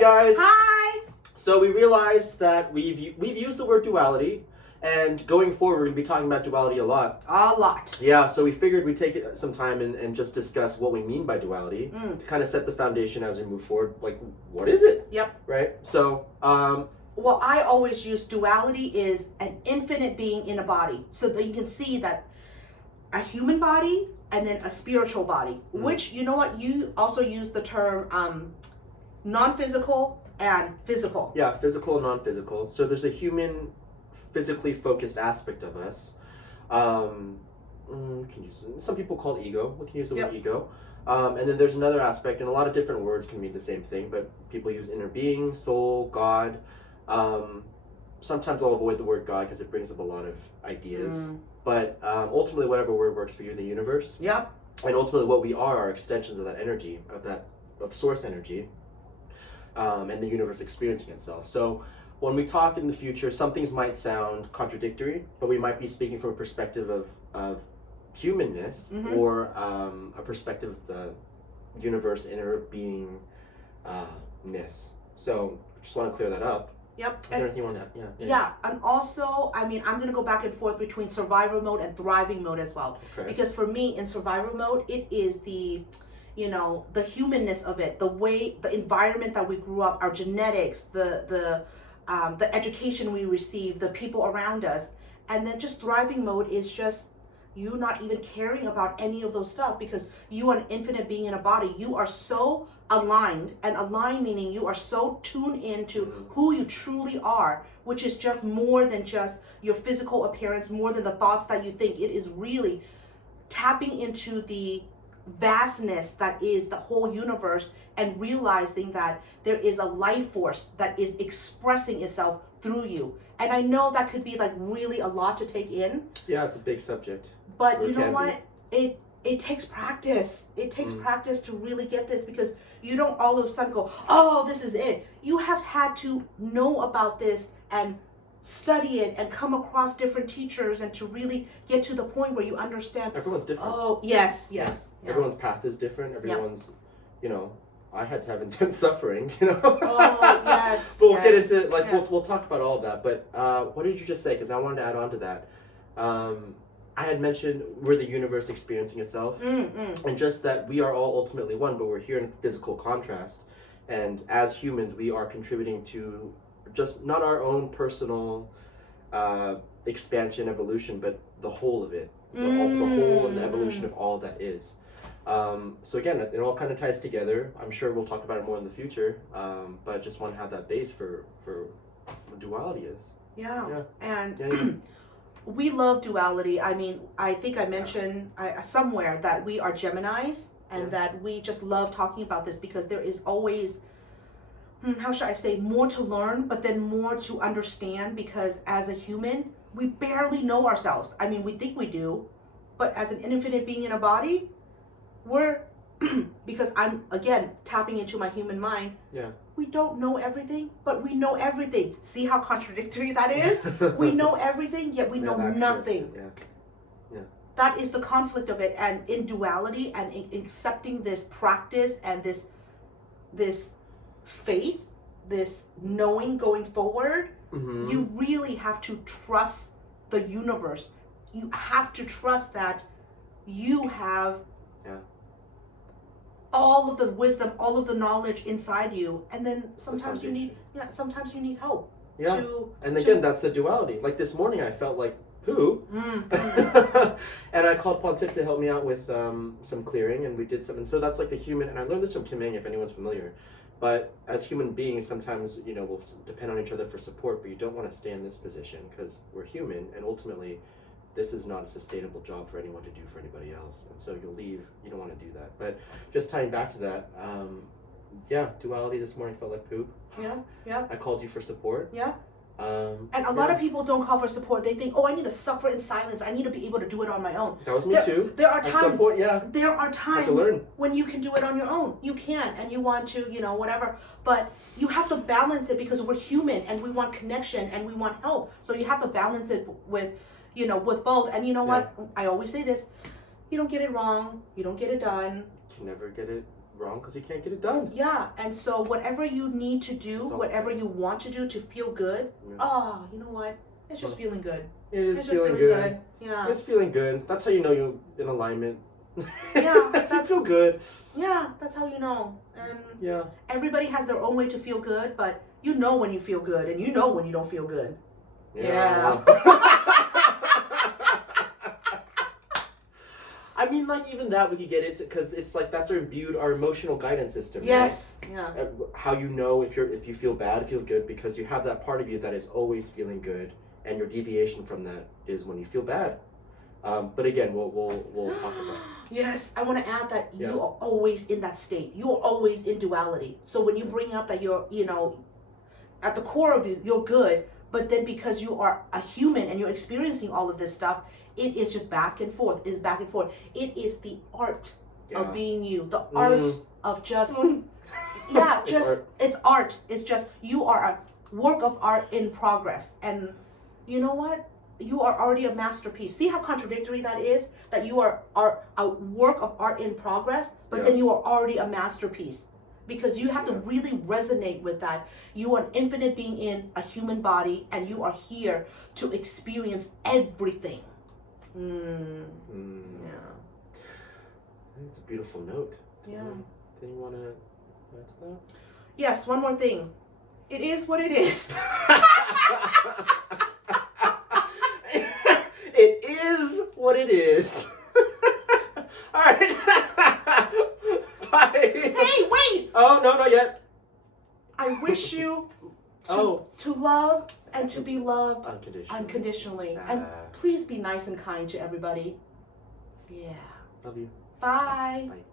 Guys, Hi! so we realized that we've used the word duality, and going forward we're going to be talking about duality a lot. A lot. Yeah, so we figured we'd take some time and just discuss what we mean by duality to kind of set the foundation as we move forward. Like, what is it? Yep. Right? So, Well, I always use duality is an infinite being in a body. So that you can see that a human body and then a spiritual body, which, you know what, you also use the term non-physical and physical. Yeah, physical and non-physical. So there's a human, physically focused aspect of us. Some people call it ego. We can use the word ego. And then there's another aspect, and a lot of different words can mean the same thing, but people use inner being, soul, God. Sometimes I'll avoid the word God because it brings up a lot of ideas. But ultimately, whatever word works for you, the universe. Yep. And ultimately, what we are extensions of that energy, of source energy, and the universe experiencing itself. So when we talk in the future, some things might sound contradictory, but we might be speaking from a perspective of humanness or a perspective of the universe inner beingness. So just want to clear that up. Yep. Is there anything you want to add? Yeah, and also, I mean, I'm going to go back and forth between survival mode and thriving mode as well. Okay. Because for me, in survival mode, it is the humanness of it, the way, the environment that we grew up, our genetics, the education we receive, the people around us. And then just thriving mode is just you not even caring about any of those stuff because you are an infinite being in a body. You are so aligned, and aligned meaning you are so tuned into who you truly are, which is just more than just your physical appearance, more than the thoughts that you think. It is really tapping into the vastness that is the whole universe and realizing that there is a life force that is expressing itself through you. And I know that could be like really a lot to take in. Yeah, it's a big subject. But you know what? It takes practice. It takes practice to really get this because you don't all of a sudden go, oh, this is it. You have had to know about this and study it and come across different teachers and to really get to the point where you understand. Everyone's different. Oh, yes. Yeah. Everyone's path is different. Everyone's, I had to have intense suffering, Oh, yes. But we'll get into, we'll talk about all of that. But what did you just say? Because I wanted to add on to that. I had mentioned we're the universe experiencing itself. And just that we are all ultimately one, but we're here in physical contrast. And as humans, we are contributing to just not our own personal expansion, evolution, but the whole of it. The whole and the evolution of all that is. So again, it all kind of ties together. I'm sure we'll talk about it more in the future, but I just want to have that base for what duality is. Yeah. And we love duality. I mean, I think I mentioned somewhere that we are Geminis and that we just love talking about this because there is always, how should I say, more to learn, but then more to understand because as a human, we barely know ourselves. I mean, we think we do, but as an infinite being in a body, we're, because I'm, again, tapping into my human mind, we don't know everything, but we know everything. See how contradictory that is? We know everything, yet we know nothing. That is the conflict of it. And in duality and in accepting this practice and this faith, this knowing going forward, you really have to trust the universe. You have to trust that you have all of the wisdom, all of the knowledge inside you, and then sometimes you need help. And again, that's the duality. Like this morning, I felt like poo, and I called Pontiff to help me out with some clearing, and we did some. And so that's like the human. And I learned this from Kim Eng, if anyone's familiar. But as human beings, sometimes we'll depend on each other for support, but you don't want to stay in this position because we're human, and ultimately, this is not a sustainable job for anyone to do for anybody else. And so you'll leave, you don't want to do that. But just tying back to that, duality this morning felt like poop. Yeah. I called you for support. And a lot of people don't call for support. They think, oh, I need to suffer in silence. I need to be able to do it on my own. That was me too. There are times. At some point, There are times when you can do it on your own. You can, and you want to, whatever. But you have to balance it because we're human and we want connection and we want help. So you have to balance it with both. And you know what? I always say this: you don't get it wrong. You don't get it done. You can never get it wrong because you can't get it done. Yeah, and so whatever you need to do, whatever you want to do to feel good, you know what? It's just feeling good. It's feeling good. Yeah. It's feeling good. That's how you know you're in alignment. Yeah, you feel good. Yeah, that's how you know. And yeah, everybody has their own way to feel good, but you know when you feel good, and you know when you don't feel good. Yeah. I mean, like, even that we could get into, because it's like that's our emotional guidance system. Yes. Right? Yeah. How you know if you feel bad, feel good, because you have that part of you that is always feeling good, and your deviation from that is when you feel bad. But again, we'll talk about. Yes, I want to add that you are always in that state. You are always in duality. So when you bring up that you're, at the core of you, you're good, but then because you are a human and you're experiencing all of this stuff, it is just back and forth. It's back and forth. It is the art of being you. The art of just, it's art. It's just, you are a work of art in progress. And you know what? You are already a masterpiece. See how contradictory that is? That you are a work of art in progress, but then you are already a masterpiece. Because you have to really resonate with that. You are an infinite being in a human body, and you are here to experience everything. Yeah. I think it's a beautiful note. Yeah. Anything you want to add to that? Yes, one more thing. It is what it is. It is what it is. All right. Bye. Hey, wait! Oh, no, not yet. I wish you to love and to be loved unconditionally. And please be nice and kind to everybody. Yeah. Love you. Bye. Bye.